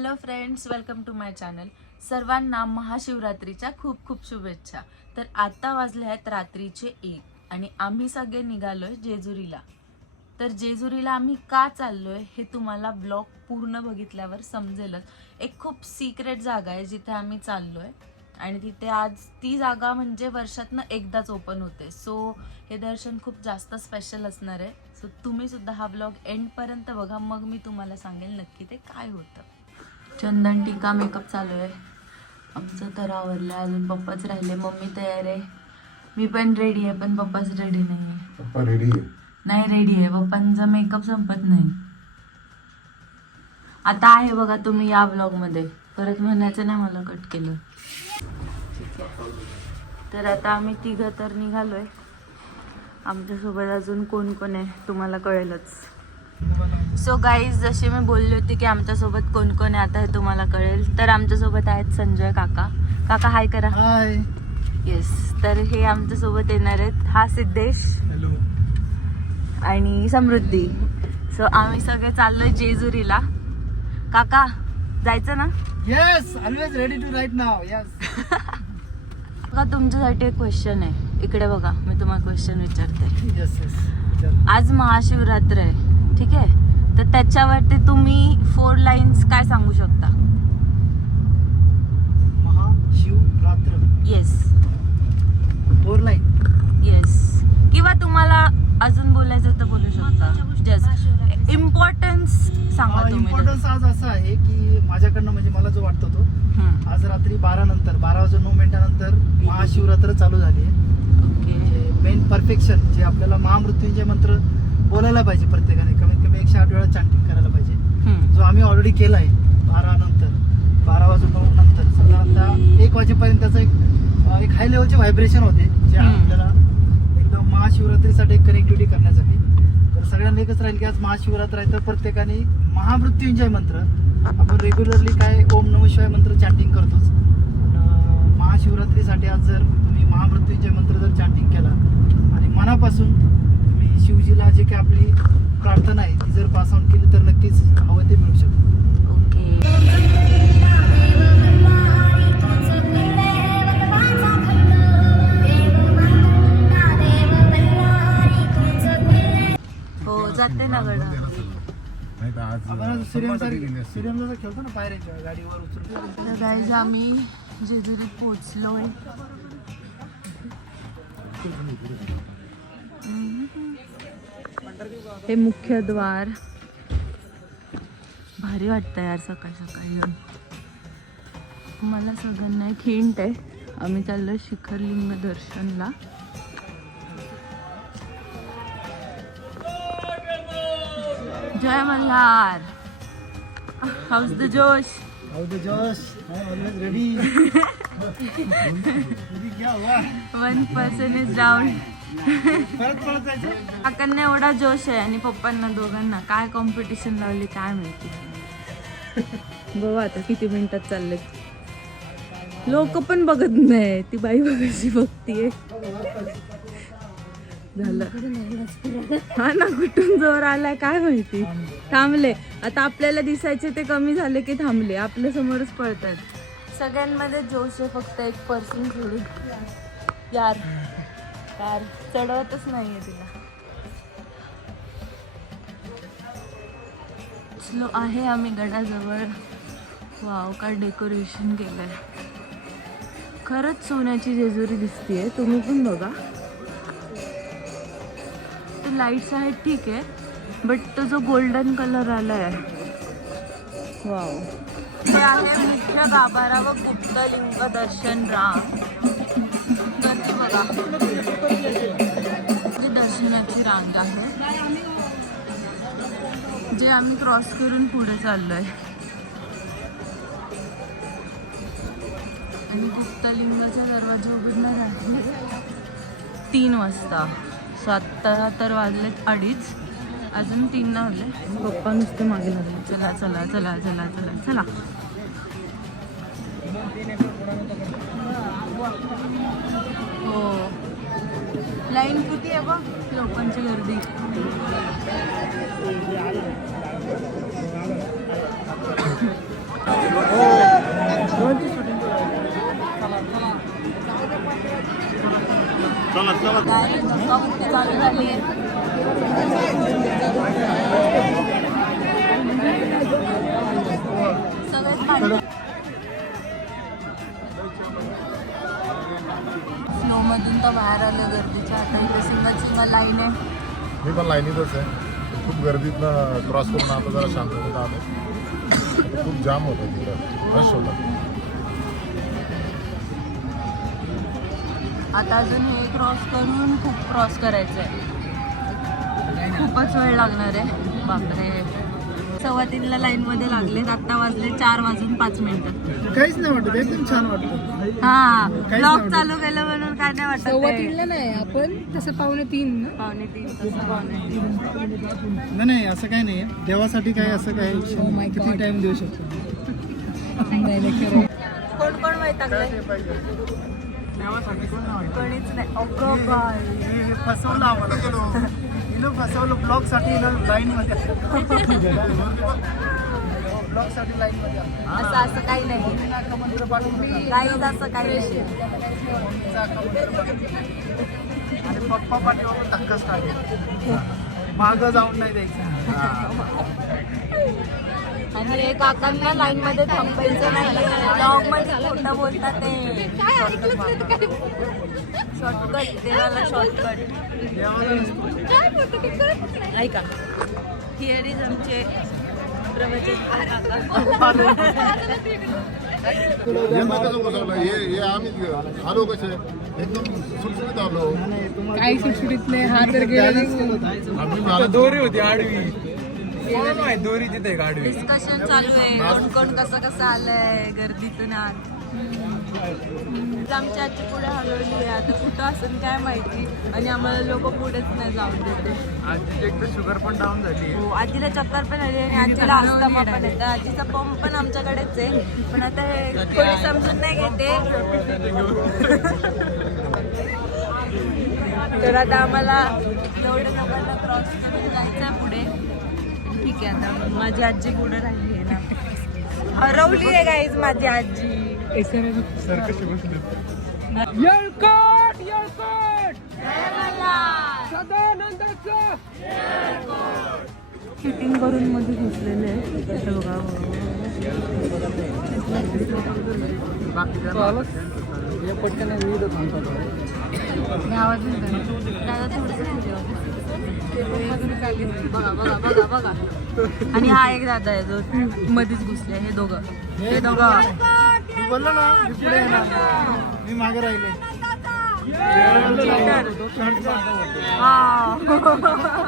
Hello friends, welcome to my channel. सर्वांना महाशिवरात्रीच्या खूप खूप शुभेच्छा. तर आता वाजले आहेत रात्रीचे 1 आणि आम्ही सगळे निघालोय जेजुरीला. तर जेजुरीला आम्ही का चाललोय हे तुम्हाला ब्लॉग पूर्ण बघितल्यावर समजेलच. एक खूप सिक्रेट जागा आहे जिथे आम्ही चाललोय आणि तिथे आज ती जागा म्हणजे वर्षातनं एकदाच ओपन होते. सो हे दर्शन खूप जास्त स्पेशल असणार आहे. सो तुम्ही सुद्धा हा ब्लॉग एंडपर्यंत बघा, मग मी तुम्हाला सांगेल नक्की ते काय होतं. चंदन टीका मेकअप चालू आहे. आमचं तर आवरलं, अजून पप्पाच राहिले. मम्मी तयार आहे, मी पण रेडी आहे, पण पप्पाच रेडी नाही. पप्पा रेडी आहे? नाही रेडी आहे, पप्पांचा मेकअप संपत नाही. आता आहे बघा तुम्ही या ब्लॉग मध्ये, परत म्हणायचं नाही मला कट केलं. ठीक आहे, तर आता आम्ही तिघं तर निघालोय. आमच्यासोबत अजून कोण कोण आहे तुम्हाला कळेलच. सो गाईज, जशी मी बोलली होती की आमच्यासोबत कोण कोण आहे आता हे तुम्हाला कळेल. तर आमच्यासोबत आहेत संजय काका. काका हाय करा. हाय. येस, तर हे आमच्यासोबत येणार आहेत. हा सिद्धेश. हॅलो. आणि समृद्धी. सो आम्ही सगळे चाललोय जेजुरीला. काका जायचं ना? Yes, always ready to right now. Yes. बघा, तुमच्यासाठी एक क्वेश्चन आहे. इकडे बघा, मी तुम्हाला क्वेश्चन विचारते. Yes yes. आज महाशिवरात्र आहे, ठीक आहे? तर त्याच्यावरती तुम्ही 4 लाईन्स काय सांगू शकता? महाशिवरात्र. येस. 4 लाईन. येस, किंवा तुम्हाला अजून बोलायचं तर बोलू शकता. जस्ट इम्पॉर्टन्स सांगा तुम्ही. इम्पॉर्टन्स आज असं आहे की माझ्याकडनं, म्हणजे मला जो वाटतो तो, आज रात्री 12 नंतर 12:09 नंतर महाशिवरात्र चालू झाली आहे. ओके. मेन परफेक्शन जे आपल्याला महामृत्युंजय मंत्र बोलायला पाहिजे प्रत्येकाने, कमीत कमी 108 वेळा चॅन्टिंग करायला पाहिजे. जो आम्ही ऑलरेडी केला आहे 12 नंतर, 12:09 नंतर साधारणतः 1 वाजेपर्यंत त्याचं एक हाय लेवलचे व्हायब्रेशन होते, जे आपल्याला एकदम महाशिवरात्रीसाठी एक कनेक्टिव्हिटी करण्यासाठी. तर सगळ्यांना एकच राहील की आज महाशिवरात्र आहे, तर प्रत्येकाने महामृत्युंजय मंत्र, आपण रेग्युलरली काय ओम नमः शिवाय मंत्र चॅन्टिंग करतोच. महाशिवरात्रीसाठी आज जर तुम्ही महामृत्युंजय मंत्र जर चॅन्टिंग केला आणि मनापासून तुम्ही शिवजीला जे काही आपली प्रार्थना आहे ती जर पास ऑन केली तर नक्कीच हवं ते मिळू शकतं. ओके. हो, जाते ना गड. आपण सूर्यवंशी खेळतो ना पायऱ्याच्या गाडीवर उचलून. तर गाईज, आम्ही जेजुरीत पोहोचलोय. हे मुख्य द्वार. भारी वाटतं यार सकाळ सकाळी येऊन. मला सगळ्यांना एक हिंट आहे, आम्ही चाललोय शिखरलिंग दर्शनला. जय मल्हार. हाऊस द जोश. हाऊ द जोश. Always ready. क्या हुआ? 1% इज डाऊन. परत जायचं. काकांना एवढा जोश आहे आणि पप्पांना दोघांना काय कॉम्पिटिशन लावली काय माहिती. बघू आता किती मिनिटात चाललेत. लोक पण बघत नाही, ती बाई बघायची बघतीये. झालं. हा ना, कुठून जोर आलाय काय माहिती. थांबले. आता आपल्याला दिसायचे ते कमी झाले की थांबले. आपल्या समोरच पळतात. सगळ्यांमध्ये जोश आहे, फक्त 1% सोडून. यार यार चढवतच नाहीये तिला. स्लो आहे आम्ही गडाजवळ. वाव, काय डेकोरेशन केलंय. खरंच सोन्याची जेजुरी दिसतीये. तुम्ही पण बघा. ते लाईट्स आहेत ठीक आहे, बट तो जो गोल्डन कलर आलाय, वाव. हे आहे मुख्य गाभारा व गुप्तलिंग दर्शन रांग. तर ती बघा, जी दर्शनाची रांग आहे, जे आम्ही क्रॉस करून पुढे चाललोय. आणि गुप्तलिंगाचा दरवाजा उघडणार आहे 3 वाजता. सो आत्ता तर वाजलेत 2:30, अजून 3 वाजले. पप्पा नुसते मागे लागले, चला चला चला चला चला चला. हो, लाईन किती आहे बघ, लोकांची गर्दी. चालू झाली आहे. सगळेच पाणी स्नोमधून तर बाहेर आलं गर्दीच्या. आता इथे सिंगल लाईन आहे. मी पण लाईनीतच आहे. खूप गर्दीतनं क्रॉस करून आता जरा शांततेत आलो. खूप जाम होतं तिथं, रश होता. आता अजून हे क्रॉस करून खूप क्रॉस करायचं आहे. खूपच वेळ लागणार आहे. बापरे, 2:15 लाईनमध्ये लागलेत. आता वाजले 4:05. काहीच नाही वाटत, एकदम छान वाटतं. हा, काहीच ब्लॉग नाही चालू केलं म्हणून काय नाही वाटत. 2:15 नाही आपण तसं 2:45 2:45 तसं 2:45. नाही असं काही नाही. देवासाठी काय असं काय किती टाइम देऊ शकतो. कोण कोण वैतागलंय? देवासाठी कोण नाही वाटत. कोणीच नाही. अगं बाई, हे फसवलं आम्हाला. हिनं फसवलं. ब्लॉग साठी लाईन मध्ये ब्लॉग साठी लाईन मध्ये असं काही नाही. काहीच असं काही नाही. आणि पप्पा पाठीवर धक्काच काढेल. मागं जाऊन नाही द्यायचं. आणि हे काकांना लाईन मध्ये थांबायचं नाही. ब्लॉग मध्ये खोटं बोलतात ते. शॉर्टकट, देवाला शॉर्टकट. ऐका, हिअर इज आमचे प्रवचन काका. यंदा कसं बसवलं हे आम्ही आलो कसे एकदम सुटसुटीत आलो. काही सुटसुटीत नाही. हा तर गेला आम्ही दोरी होती आडवी. कोणाला माहित दोरी तिथे आडवी. डिस्कशन चालू आहे. कोण कोण कसं आलंय गर्दीतून आत. आमच्या आजची पुढे हरवली आहे. आता कुठं असेल काय माहिती. आणि आम्हाला लोक पुढेच नाही जाऊन देते. आजची एक तर शुगर पण डाऊन झाली. हो, आजीला चक्कर पण आली आणि आजीला अस्थमा पण येतं. आजीचा पंप पण आमच्याकडेच आहे. पण आता हे कोणी समजून नाही घेते. तर आता आम्हाला एवढ्या लोकांना क्रॉस करून जायचं आहे पुढे. ठीक आहे, आता माझी आजी पुढे राहिली आहे ना. हरवली आहे गाईज माझी आजी. शूटिंग करून मध्ये घुसलेले आहे. बघा बघा बघा बघा. आणि हा एक दादा आहे जो मध्येच घुसले. हे दोघं मी बोललो ना मी पुढे येणार. मी मागे राहिले.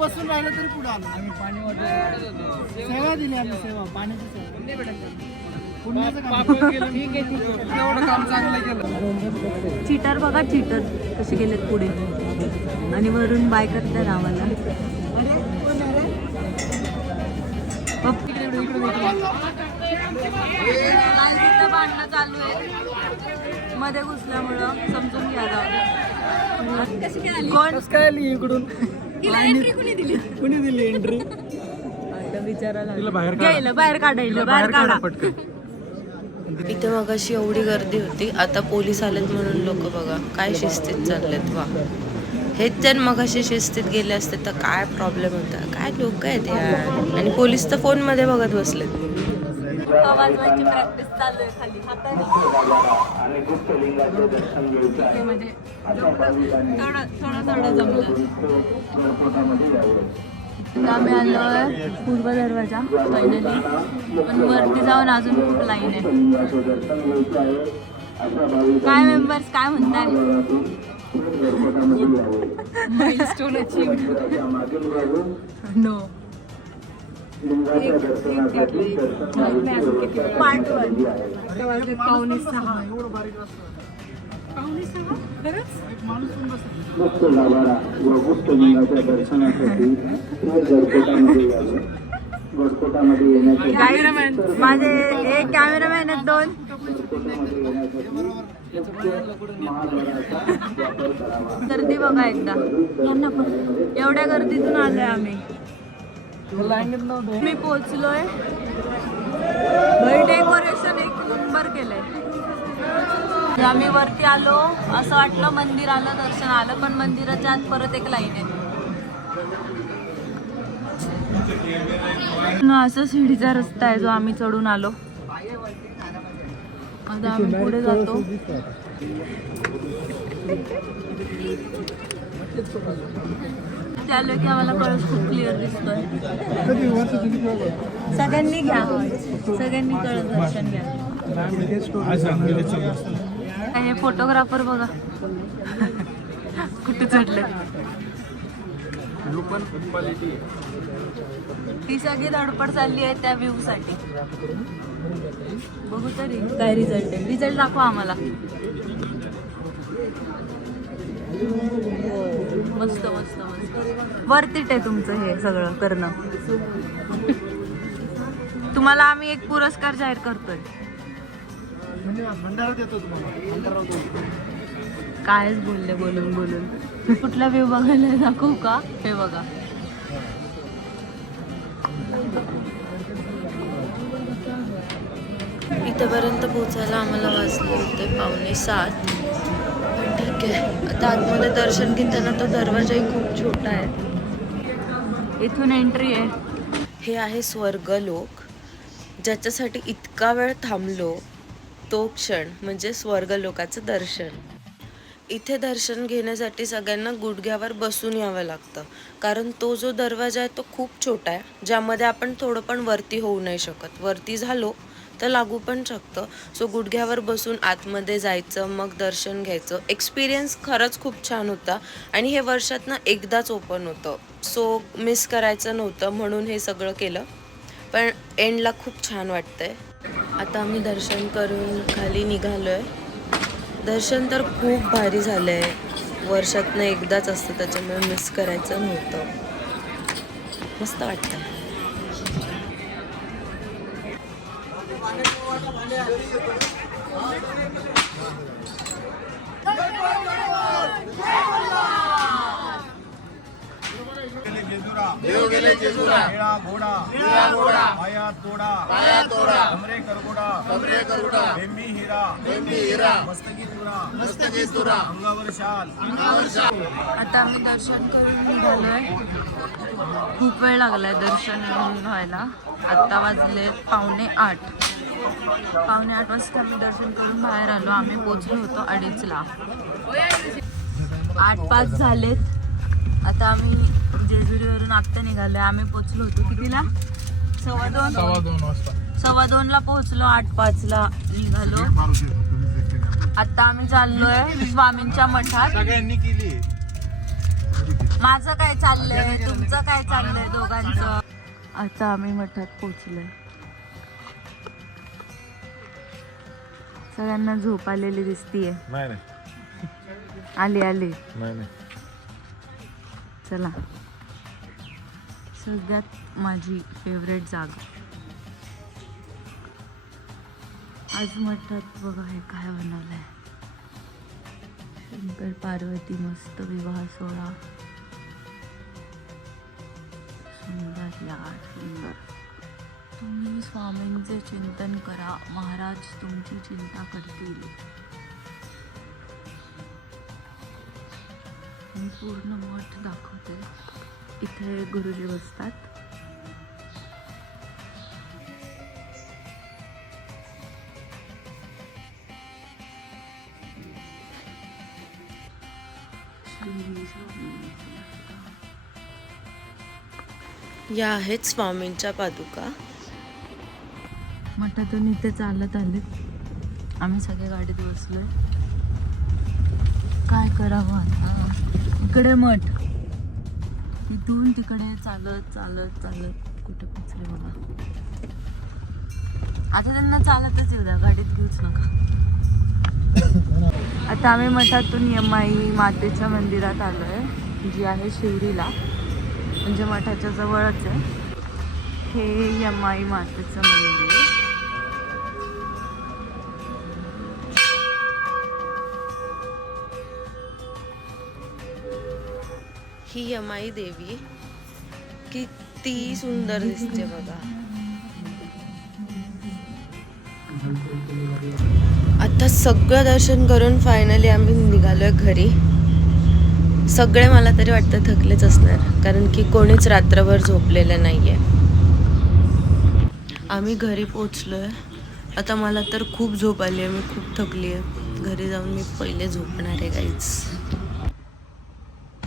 बसून राहिलं तरी पुढे आलो. आम्ही पाणी सेवा दिली. आम्ही सेवा, पाण्याची सेवा. पुण्याचं काम. एवढं काम चांगलं केलं. चीटर बघा, चीटर कसे गेलेत पुढे. आणि वरून बाय करतात आम्हाला. भांडणं चालू आहे मध्ये घुसल्यामुळं. समजून घ्या जाऊ. कोण काय आली इकडून? कुणी दिली एंट्री? आता विचारायला बाहेर घ्यायला, बाहेर काढायला, बाहेर काढा. इथे मगाशी एवढी गर्दी होती. आता पोलीस आलेत म्हणून लोक बघा काय शिस्तीत चाललेत. वा, हेच जर मगाशी शिस्तीत गेले असते तर काय प्रॉब्लेम होता. काय लोक आहेत यार. आणि पोलीस तर फोन मध्ये बघत बसलेत. वाजवायची प्रॅक्टिस चालू आहे खाली हाताने. म्हणजे थोडं जमलं. आम्ही आलोय पूर्व दरवाजा फायनली. पण वरती जाऊन अजून खूप लाईन आहे. काय मेंबर्स काय म्हणताय? Milestone achieve. नो. पार्ट 1. आता वाजले 5:45. एवढं बारीक रस्ता. 5:45 खरंच. एक माणूस पण बसत. गुप्त गाभारा व गुप्त लिंगाच्या दर्शनासाठी गडकोटामध्ये यावे. गडकोटामध्ये येण्यासाठी माझे एक कॅमेरामॅन आहेत 2. गर्दी बघा एकदा. यांना पण एवढ्या गर्दीतून आलोय आम्ही. मी पोहोचलोय. डेकोरेशन एक नंबर केलंय. आम्ही वरती आलो, असं वाटलं मंदिर आलं, दर्शन आलं, पण मंदिराच्या आत परत एक लाईन आहे. असं शिडीचा रस्ता आहे जो आम्ही चढून आलो. आता आम्ही पुढे जातो. आलो की आम्हाला कळस खूप क्लिअर दिसतोय. सगळ्यांनी घ्या, सगळ्यांनी कळस दर्शन घ्या. हे फोटोग्राफर बघा कुठे चढले. ती सगळी धडपड चालली आहे त्या व्ह्यू साठी. बघू तरी काय रिझल्ट आहे. रिझल्ट दाखवा आम्हाला. मस्त मस्त मस्त. वर्थिट आहे तुमचं हे सगळं करणं. तुम्हाला आम्ही एक पुरस्कार जाहीर करतोय. भंडारा देतो तुम्हाला. भंडारा देतो. कायच बोलले बोलून बोलून. कुठला व्ह्यू बघायला दाखवू का? हे बघा. इथंपर्यंत पोहोचायला आम्हाला वाजले होते 6:45. पण ठीक आहे. आता आतमध्ये दर्शन घेताना तो दरवाजाही खूप छोटा आहे. इथून एंट्री आहे. हे आहे स्वर्गलोक. ज्याच्यासाठी इतका वेळ थांबलो तो क्षण म्हणजे स्वर्गलोकाचं दर्शन. इथे दर्शन घेण्यासाठी सगळ्यांना गुडघ्यावर बसून यावं लागतं, कारण तो जो दरवाजा आहे तो खूप छोटा आहे, ज्यामध्ये आपण थोडं पण वरती होऊ नाही शकत. वरती झालो तर लागू पण शकतं. सो गुडघ्यावर बसून आतमध्ये जायचं, मग दर्शन घ्यायचं. एक्सपिरियन्स खरंच खूप छान होता आणि हे वर्षातनं एकदाच ओपन होतं, सो मिस करायचं नव्हतं म्हणून हे सगळं केलं. पण एंडला खूप छान वाटतंय. आता आम्ही दर्शन करून खाली निघालो आहे. दर्शन तर खूप भारी झालं आहे. वर्षातनं एकदाच असतं, त्याच्यामुळे मिस करायचं नव्हतं. मस्त वाटतं. पाया तोडा कमरे करगोडा बेंबी हिरा मस्तकी तुरा अंगावर शाल. आता आम्ही दर्शन करून निघालोय. खूप वेळ लागलाय दर्शन व्हायला. आत्ता वाजले 7:45. 7:45 वाजता आम्ही दर्शन करून बाहेर आलो. आम्ही पोचलो होतो 2:30ला. 8:05 झालेत. आता आम्ही जेजुरीवरून आत्ता निघालोय. आम्ही पोचलो होतो कितीला? 2:15 वाजता. 2:15ला पोहोचलो. 8:05ला निघालो. आता आम्ही चाललोय स्वामींच्या मठात. सगळ्यांनी केली. माझं काय चाललंय, तुमचं काय चाललंय दोघांचं. आता आम्ही मठात पोहोचलोय. सगळ्यांना झोप आलेली दिसतीये. नाही आली नाही. चला. सगळ्यात माझी फेवरेट जागा. आज मठात बघा हे काय बनवलंय. शंकर पार्वती मस्त विवाह सोहळा. सुंदर यार सुंदर. तुम्ही स्वामींचे चिंतन करा, महाराज तुमची चिंता करतील. मी पूर्ण मठ दाखवते. इथे गुरुजी बसतात. या आहेत स्वामींच्या पादुका. मठातून इथे चालत आले. आम्ही सगळे गाडीत बसलोय. काय करावं आता. इकडे मठ, इथून तिकडे चालत चालत चालत कुठे पोचले बघा. आता त्यांना चालतच येऊ द्या, गाडीत घेऊच नका. आता आम्ही मठातून यमाई मातेच्या मंदिरात आलोय, जी आहे शिवरीला, म्हणजे मठाच्या जवळच आहे. हे यमाई मातेचं मंदिर. ही यमाई देवी किती सुंदर दिसते बघा. आता सगळं दर्शन करून फायनली आम्ही निघालोय घरी. सगळे मला तरी वाटतं थकलेच असणार, कारण की कोणीच रात्रभर झोपलेलं नाहीये. आम्ही घरी पोचलोय. आता मला तर खूप झोप आली आहे, मी खूप थकली आहे. घरी जाऊन मी पहिले झोपणार आहे गाईज.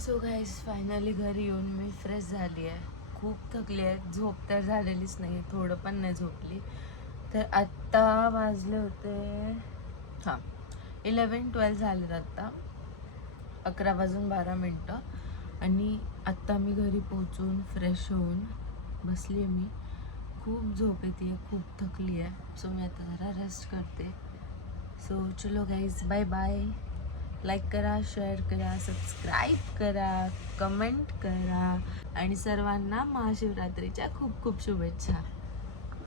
सो गाईज फायनली घरी येऊन मी फ्रेश झाली आहे. खूप थकली आहे, झोप तर झालेलीच नाही, थोडं पण नाही झोपली. तर आत्ता वाजले होते 11-12 झालेत आत्ता, 11:12 आणि आत्ता मी घरी पोचून फ्रेश होऊन बसली आहे. मी खूप झोप येते, खूप थकली आहे. सो मी आता जरा रेस्ट करते. सो चलो गाईज, बाय बाय. लाईक करा, शेअर करा, सबस्क्राईब करा, कमेंट करा आणि सर्वांना महाशिवरात्रीच्या खूप खूप शुभेच्छा.